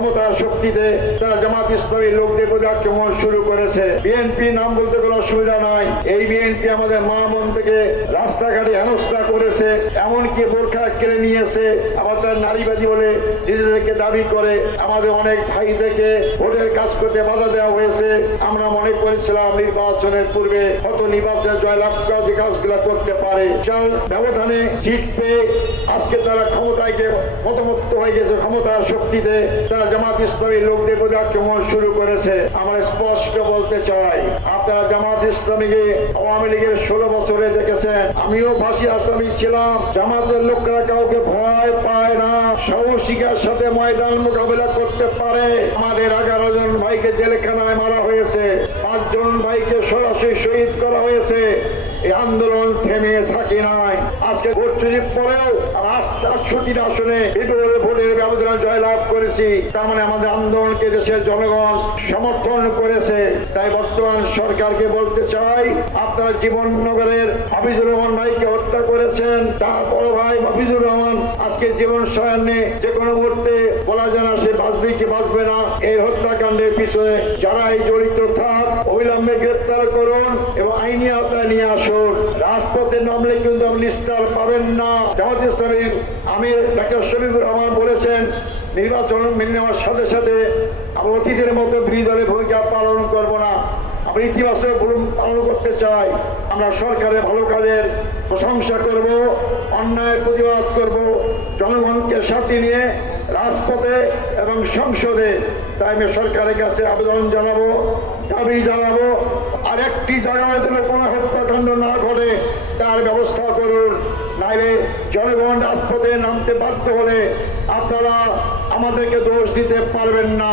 ক্ষমতার শক্তিতে তারা জামাত ইসলামী লোকদের প্রতি আক্রমণ শুরু করেছে। বিএনপি নাম বলতে কোনো অসুবিধা নাই। এই বিএনপি আমাদের মা বোন থেকে রাস্তাঘাটে হেনস্থা করেছে, এমনকি বোরখা কেড়ে নিয়েছে, আবার তার নারীবাদী বলে নিজেদেরকে দাবি করে। আমাদের অনেক ভাই থেকে ভোটের কাজ করতে বাধা দেওয়া হয়েছে। আমরা মনে করেছিলাম নির্বাচনের পূর্বে কত নির্বাচনে জয়লাভ যে কাজগুলো করতে পারে, বিশাল ব্যবধানে জিতবে। আজকে তারা ক্ষমতায় মতমত্ত হয়ে গেছে, ক্ষমতার শক্তিতে তারা জামাত ইসলামী লোকদের প্রতি আক্রমণ শুরু করেছে। আমরা স্পষ্ট বলতে চাই, আপনারা জামাত ইসলামীকে আওয়ামী লীগের 16 বছরে দেখেছেন। আমিও ফাঁসি আসামি ছিলাম। জামাতের লোকেরা কাউকে ভয় পায় না, সাহসিকার সাথে ময়দান মোকাবেলা করতে পারে। আমাদের 11 জন ভাইকে জেলখানায় মারা হয়েছে, 5 জন ভাইকে সরাসরি শহীদ করা হয়েছে। এই আন্দোলন থেমে থাকে নাই। আজকে ভোট চুরির পরেও 68 আসনে বিপুল ভোটের ব্যবধানে জয়লাভ করেছি। তার মানে আমাদের আন্দোলনকে দেশের জনগণ সমর্থন করেছে। তাই বর্তমান সরকারকে বলতে চাই, আপনারা জীবননগরের হাফিজুর রহমান ভাইকে হত্যা করেছেন। তার বড় ভাই হাফিজুর রহমান আজকে জীবন সায়ান্নে যে কোনো মুহূর্তে বলা যায় না সে বাঁচবে কি বাঁচবে না। এই হত্যাকাণ্ডের পিছনে যারাই জড়িত থাক অবিলম্বে গ্রেপ্তার করুন এবং আইনি আওতায় নিয়ে আসুন। রাজপথে নামলে কিন্তু নিস্তার পাবেন না। জামাত ইসলামীর আমির ডাক্তার শফিকুর রহমান বলেছেন, নির্বাচন মেনে নেওয়ার সাথে সাথে আমরা অতীতের মতো বিরোধী দলের ভূমিকা পালন করব না। আমরা ইতিবাচক পালন করতে চাই। আমরা সরকারের ভালো কাজের প্রশংসা করব, অন্যায়ের প্রতিবাদ করব, জনগণকে সাথে নিয়ে রাজপথে এবং সংসদে। তাই আমি সরকারের কাছে আবেদন জানাবো, দাবি জানাবো, আর একটি জায়গায় যেন কোনো হত্যাকাণ্ড না ঘটে তার ব্যবস্থা করুন। নাইলে জনগণ রাজপথে নামতে বাধ্য হলে আপনারা আমাদেরকে দোষ দিতে পারবেন না।